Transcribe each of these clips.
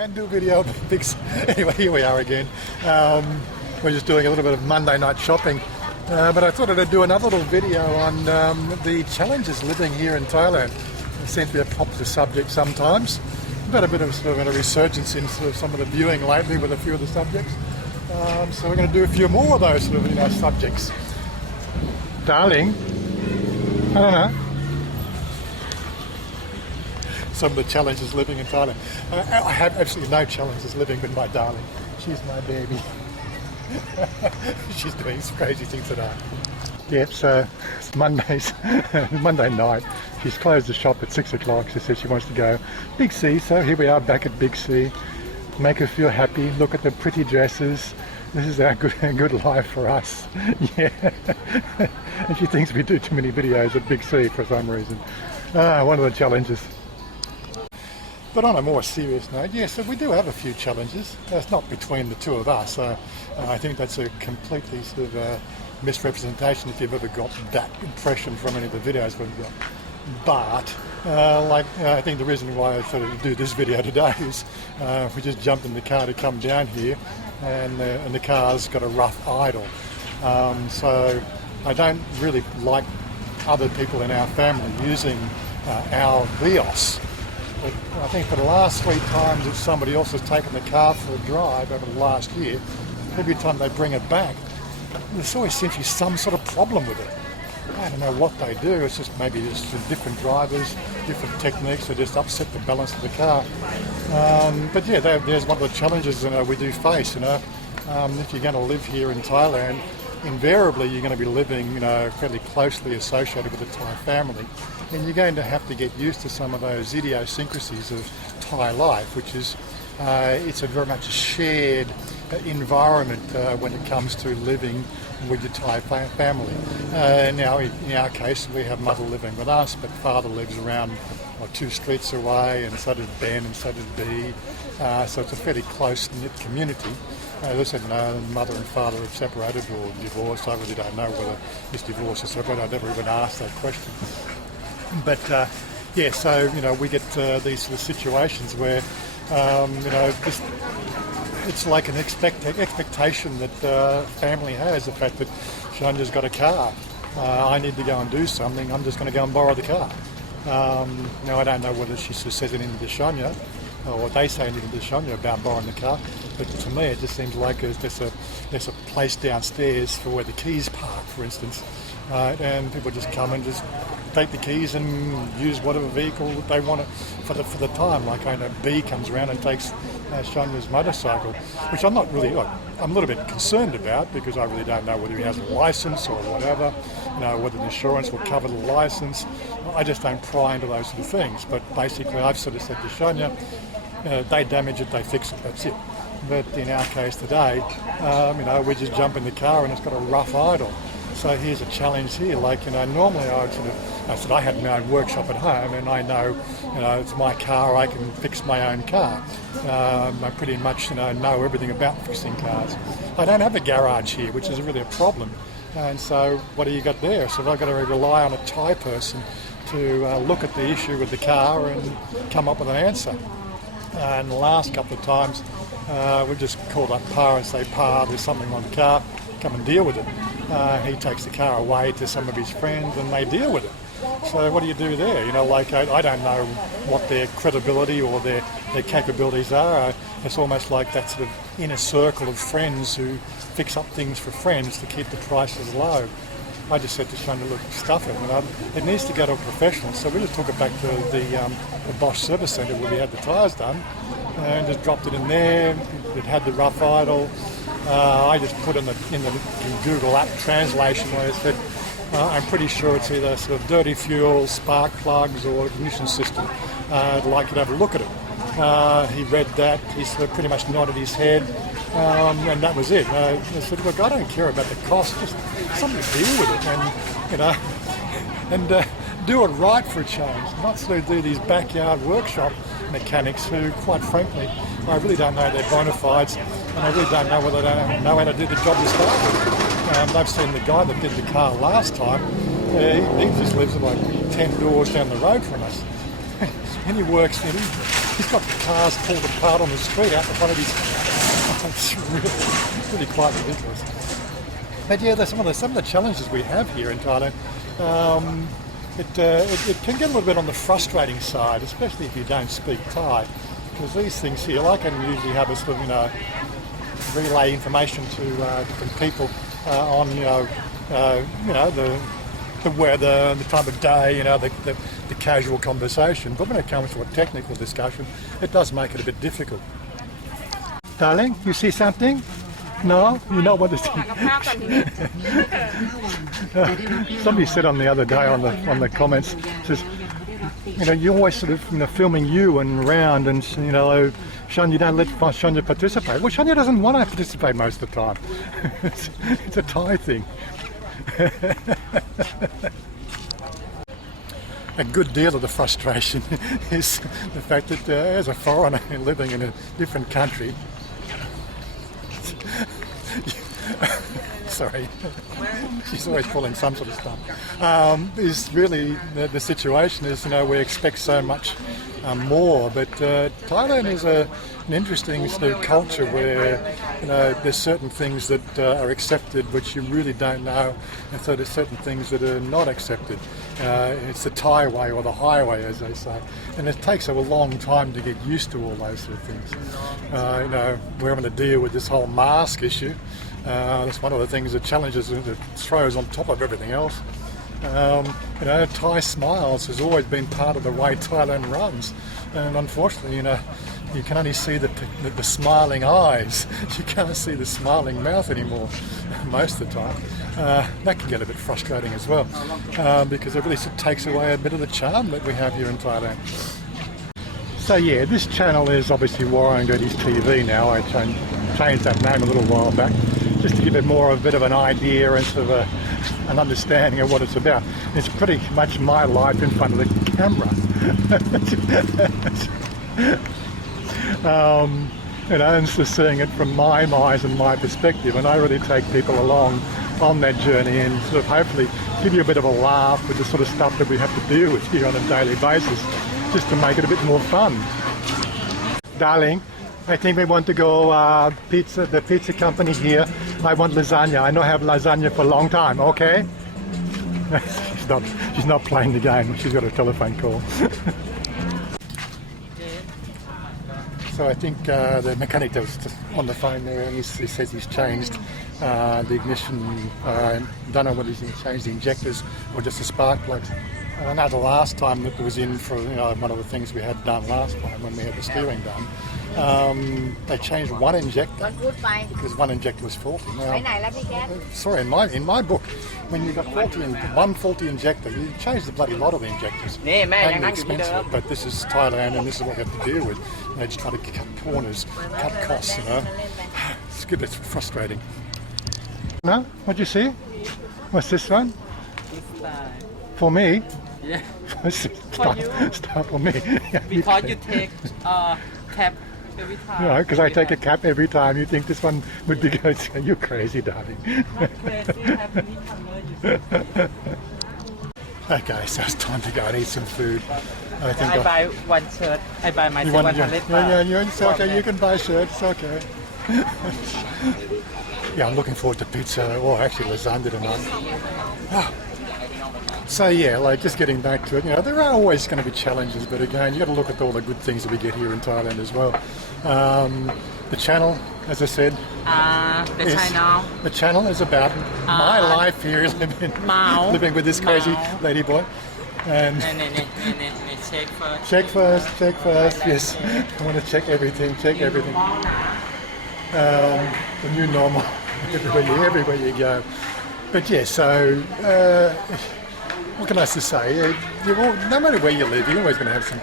can do video. Anyway, here we are again. We're just doing a little bit of Monday night shopping. But I thought I'd do another little video on the challenges living here in Thailand. It seems to be a popular subject sometimes. We've had a bit of sort of a resurgence in sort of some of the viewing lately with a few of the subjects. So we're going to do a few more of those sort of subjects. Darling, I don't know. Some of the challenges living in Thailand. I have absolutely no challenges living with my darling. She's my baby. She's doing some crazy things today. Yep, so it's Monday night. She's closed the shop at 6 o'clock. She says she wants to go Big C, so here we are back at Big C. Make her feel happy, look at the pretty dresses. This is our good life for us. Yeah. And she thinks we do too many videos at Big C for some reason. One of the challenges. But on a more serious note, yes, so we do have a few challenges. It's not between the two of us. I think that's a completely sort of misrepresentation if you've ever got that impression from any of the videos we've got. But I think the reason why I thought to do this video today is we just jumped in the car to come down here, and the car's got a rough idle. So I don't really like other people in our family using our Vios. But I think for the last 3 times that somebody else has taken the car for a drive over the last year, every time they bring it back, there's always seems to be some sort of problem with it. I don't know what they do. It's just maybe just different drivers, different techniques that just upset the balance of the car. But yeah, there's one of the challenges we do face. If you're going to live here in Thailand, invariably you're going to be living, fairly closely associated with a Thai family, and you're going to have to get used to some of those idiosyncrasies of Thai life, which is it's a very much a shared environment when it comes to living with your Thai family. Now, in our case, we have mother living with us, but father lives around 2 streets away, and so does Ben, and so does Bea. So it's a fairly close-knit community. As I said, mother and father have separated or divorced. I really don't know whether this divorce is separated. I never even asked that question. But yeah, so we get these sort of situations where it's like an expectation that family has, the fact that Chanya's got a car. I need to go and do something. I'm just going to go and borrow the car. Now I don't know whether she says anything to Chanya, or what they say anything to Chanya about borrowing the car, but to me it just seems like there's a place downstairs for where the keys park, for instance, and people just come and just take the keys and use whatever vehicle they want for the time. Like I know B comes around and takes Chanya's motorcycle, which I'm not really, I'm a little bit concerned about, because I really don't know whether he has a license or whatever, whether the insurance will cover the license. I just don't pry into those sort of things. But basically I've sort of said to Chanya, they damage it, they fix it, that's it. But in our case today, we just jump in the car and it's got a rough idle. So here's a challenge here. Normally I said I had my own workshop at home, and I know, it's my car. I can fix my own car. I pretty much, know everything about fixing cars. I don't have a garage here, which is really a problem. And so what do you got there? So I've got to rely on a Thai person to look at the issue with the car and come up with an answer. And the last couple of times, we just called up Pa and say, Pa, there's something on the car, come and deal with it. He takes the car away to some of his friends and they deal with it. So what do you do there? I don't know what their credibility or their capabilities are. It's almost like that sort of inner circle of friends who fix up things for friends to keep the prices low. I just said to Chanya, look, stuff it. It needs to go to a professional. So we just took it back to the Bosch service centre where we had the tyres done, and just dropped it in there. It had the rough idle. I just put in Google app translation where it said, I'm pretty sure it's either sort of dirty fuel, spark plugs, or ignition system. I'd like you to have a look at it. He read that. He sort of pretty much nodded his head, and that was it. I said, look, I don't care about the cost. Just something to deal with it, and do it right for a change. Not sort of do these backyard workshop mechanics who, quite frankly, I really don't know their bona fides, and I really don't know whether they know how to do the job to start with. I've seen the guy that did the car last time. He just lives like 10 doors down the road from us. and he works, and he's got cars pulled apart on the street out in front of his it's really quite ridiculous. But yeah, some of the challenges we have here in Thailand, it can get a little bit on the frustrating side, especially if you don't speak Thai, because these things here, I can usually have a sort of, relay information to different people on, the weather, the time of day, the casual conversation. But when it comes to a technical discussion, it does make it a bit difficult. Darling, you see something? No? You know what it is? Somebody said on the other day on the comments, says, you're always sort of filming you and round, and Chanya, you don't let Chanya participate. Well, Chanya doesn't want to participate most of the time. It's a Thai thing. A good deal of the frustration is the fact that as a foreigner living in a different country, sorry, she's always pulling some sort of stuff, is really the situation is, we expect so much more, but Thailand is an interesting sort of culture where, there's certain things that are accepted which you really don't know, and so there's certain things that are not accepted. It's the Thai way or the highway, as they say, and it takes a long time to get used to all those sort of things. We're having to deal with this whole mask issue. That's one of the things that challenges, that throws on top of everything else. Thai smiles has always been part of the way Thailand runs, and unfortunately, you can only see the smiling eyes. You can't see the smiling mouth anymore most of the time. That can get a bit frustrating as well, because it really sort of takes away a bit of the charm that we have here in Thailand. So yeah, this channel is obviously Warrango's TV now. I changed that name a little while back, just to give it more of a bit of an idea and sort of an understanding of what it's about. It's pretty much my life in front of the camera. And just seeing it from my eyes and my perspective, and I really take people along on that journey and sort of hopefully give you a bit of a laugh with the sort of stuff that we have to deal with here on a daily basis, just to make it a bit more fun. Darling, I think we want to go the pizza company here. I want lasagna. I know I have lasagna for a long time, okay? She's not playing the game. She's got a telephone call. So I think the mechanic that was on the phone there, he says he's changed the ignition. Don't know whether he's changed the injectors or just the spark plugs. I know the last time that it was in for one of the things we had done last time when we had the steering done. They changed one injector because one injector was faulty. Now, sorry, in my book, when you got one faulty injector, you change the bloody lot of the injectors. And expensive, but this is Thailand, and this is what we have to deal with. They just try to cut corners, cut costs. It's good. It's frustrating. No, what'd you see? What's this one? For me? Yeah. Start for me. Because you take cap every time. No, because I take a cap every time. You think this one would be good? You're crazy, darling. Not crazy, happily Okay, so it's time to go and eat some food. I think I buy one shirt. I buy myself 100 Yeah, it's okay. You can buy shirts. It's okay. Yeah, I'm looking forward to pizza, or actually lasagna tonight. So yeah, just getting back to it, there are always going to be challenges, but again, you got to look at all the good things that we get here in Thailand as well. The channel, as I said, the channel is about my life here living with this crazy lady boy. And check first, yes. I want to check everything. The new normal, everywhere you go. But yeah, so what can I say? No matter where you live, you're always going to have some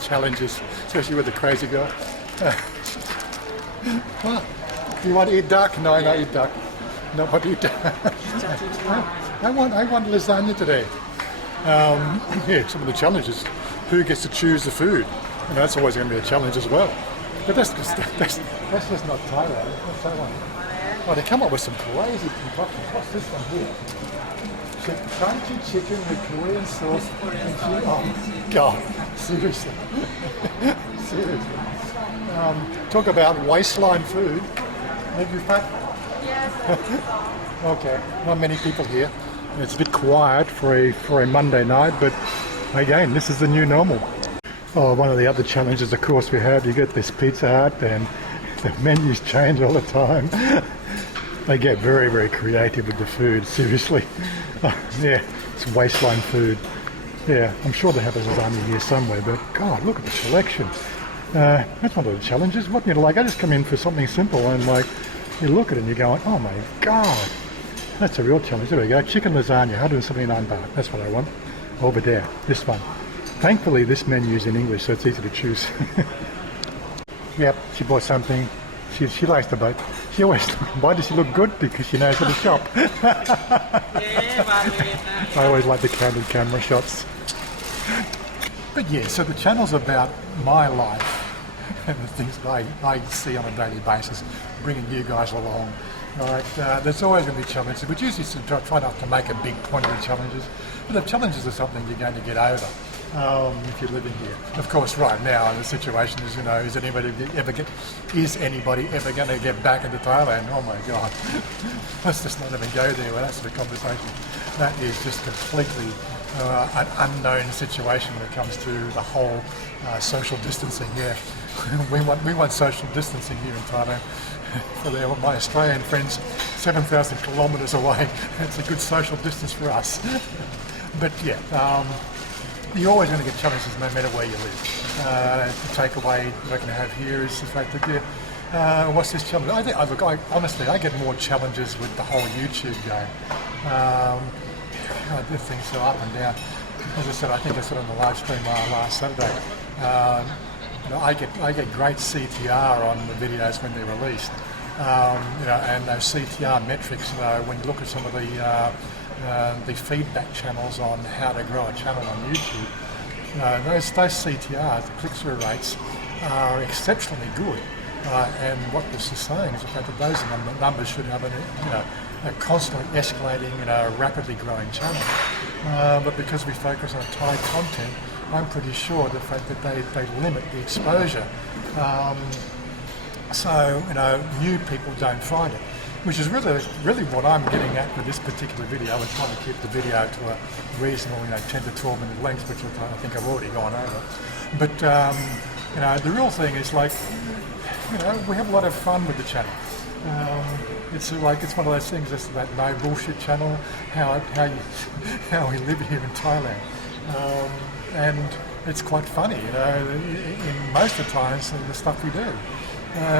challenges, especially with the crazy girl. What? You want to eat duck? No, I don't eat duck. No, I eat duck. I want lasagna today. Yeah, some of the challenges. Who gets to choose the food? That's always going to be a challenge as well. But that's just not Thailand. What's that one? Oh, they come up with some crazy concoctions. What's this one here? Crunchy chicken with Korean sauce. Oh, God, seriously. Seriously. Talk about waistline food. Have you fat? Yes. Okay, not many people here. It's a bit quiet for a Monday night, but again, this is the new normal. Oh, one of the other challenges, of course, we have, you get this Pizza Hut and the menus change all the time. They get very, very creative with the food, seriously. Yeah, it's waistline food. Yeah, I'm sure they have a lasagna here somewhere, but God, look at the selection. That's one of the challenges. What, you know, like I just come in for something simple and like, you look at it and you're going, oh my God. That's a real challenge. There we go. Chicken lasagna, 179 baht. That's what I want. Over there, this one. Thankfully, this menu is in English, so it's easy to choose. Yep, she bought something. She likes the boat. She always, why does she look good? Because she knows how to shop. I always like the candid camera shots. But yeah, so the channel's about my life and the things that I see on a daily basis, bringing you guys along. Right, there's always going to be challenges, but usually try not to make a big point of the challenges. But the challenges are something you're going to get over if you're living here. Of course, right now the situation is, you know, is anybody ever going to get back into Thailand? Oh my God, let's just not even go there. Well, that's the conversation. That is just completely an unknown situation when it comes to the whole social distancing. Yeah, we want social distancing here in Thailand. For my Australian friends, 7,000 kilometres away. It's a good social distance for us. But yeah, you're always going to get challenges no matter where you live. The takeaway that I can have here is the fact that, what's this challenge? Honestly, I get more challenges with the whole YouTube game. This thing's so up and down. As I said, I think I said on the live stream last Saturday, you know, I get great CTR on the videos when they're released, you know, and those CTR metrics. You know, when you look at some of the feedback channels on how to grow a channel on YouTube, you know, those CTRs, the click-through rates, are exceptionally good. And what this is saying is the fact that those numbers should have a constantly escalating, you know, rapidly growing channel. But because we focus on Thai content, I'm pretty sure the fact that they limit the exposure, so you know, new people don't find it, which is really what I'm getting at with this particular video. I'm trying to keep the video to a reasonable, you know, 10 to 12 minute length, which I think I've already gone over. But you know, the real thing is, like, you know, we have a lot of fun with the channel. It's like, it's one of those things. It's that no bullshit channel. How we live here in Thailand. And it's quite funny, you know, in most of the times, the stuff we do.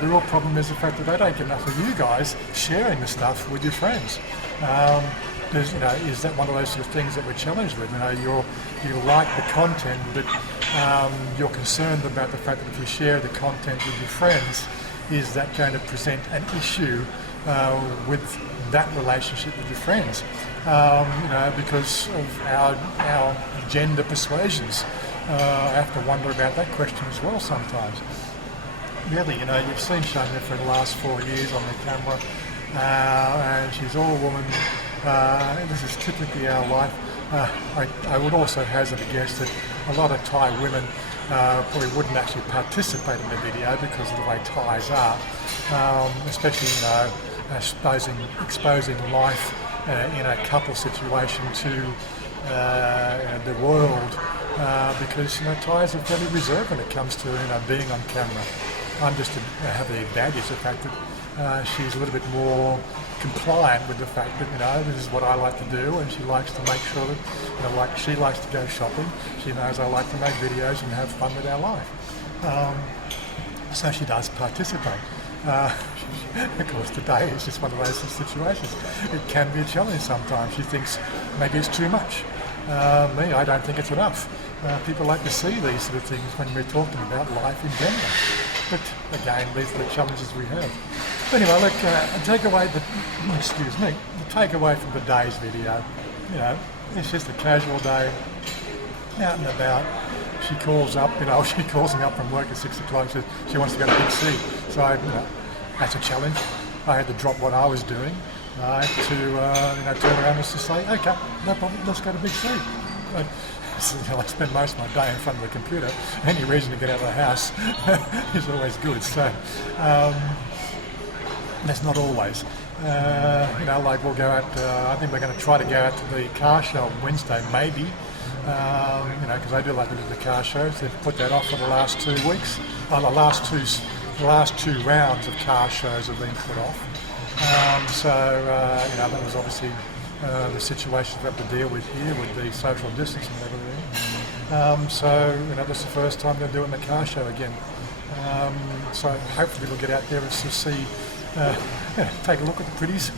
The real problem is the fact that they don't get enough of you guys sharing the stuff with your friends. You know, is that one of those sort of things that we're challenged with? You know, you like the content, but you're concerned about the fact that if you share the content with your friends, is that going to present an issue with that relationship with your friends? You know, because of our gender persuasions. I have to wonder about that question as well sometimes. Really, you know, you've seen Chanya for the last 4 years on the camera, and she's all woman. This is typically our life. I would also hazard a guess that a lot of Thai women probably wouldn't actually participate in the video because of the way Thais are, especially, you know, exposing life in a couple situation to the world, because, you know, Thais are fairly reserved when it comes to, you know, being on camera. I'm just have the advantage, the fact that she's a little bit more compliant with the fact that, you know, this is what I like to do, and she likes to make sure that, you know, like, she likes to go shopping. She knows I like to make videos and have fun with our life. So she does participate. Of course, today is just one of those situations. It can be a challenge sometimes. She thinks maybe it's too much. Me, I don't think it's enough. People like to see these sort of things when we're talking about life in general. But again, these are the challenges we have. Anyway, look, the takeaway from today's video, you know, it's just a casual day, out and about. She calls up, you know, she calls me up from work at 6 o'clock, says she wants to go to Big C. So, you know, that's a challenge. I had to drop what I was doing right, to turn around and just to say, okay, no problem, let's go to Big C. But, I spend most of my day in front of the computer. Any reason to get out of the house is always good. So that's not always. Like we'll go out. I think we're going to try to go out to the car show on Wednesday, maybe. Because I do like to do the car shows. They've put that off for the last 2 weeks. The last two rounds of car shows have been put off. That was obviously the situation we have to deal with here with the social distancing and everything. This is the first time they're doing the car show again. So hopefully we'll get out there and see, take a look at the pretties,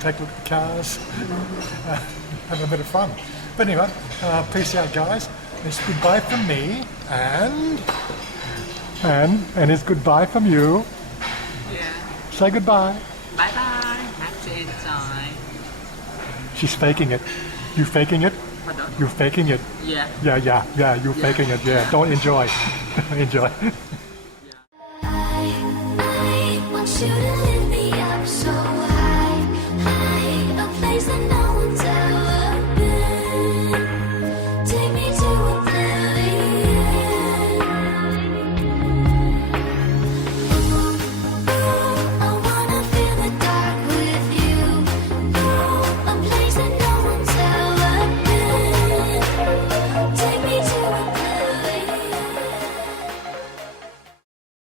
take a look at the cars, have a bit of fun. But anyway, peace out, guys. It's goodbye from me, and it's goodbye from you. Yeah. Say goodbye. Bye bye. Have to enjoy. She's faking it. You faking it? Pardon? You faking it? Yeah. Yeah. You faking it. Yeah. Don't enjoy. Enjoy. I want you to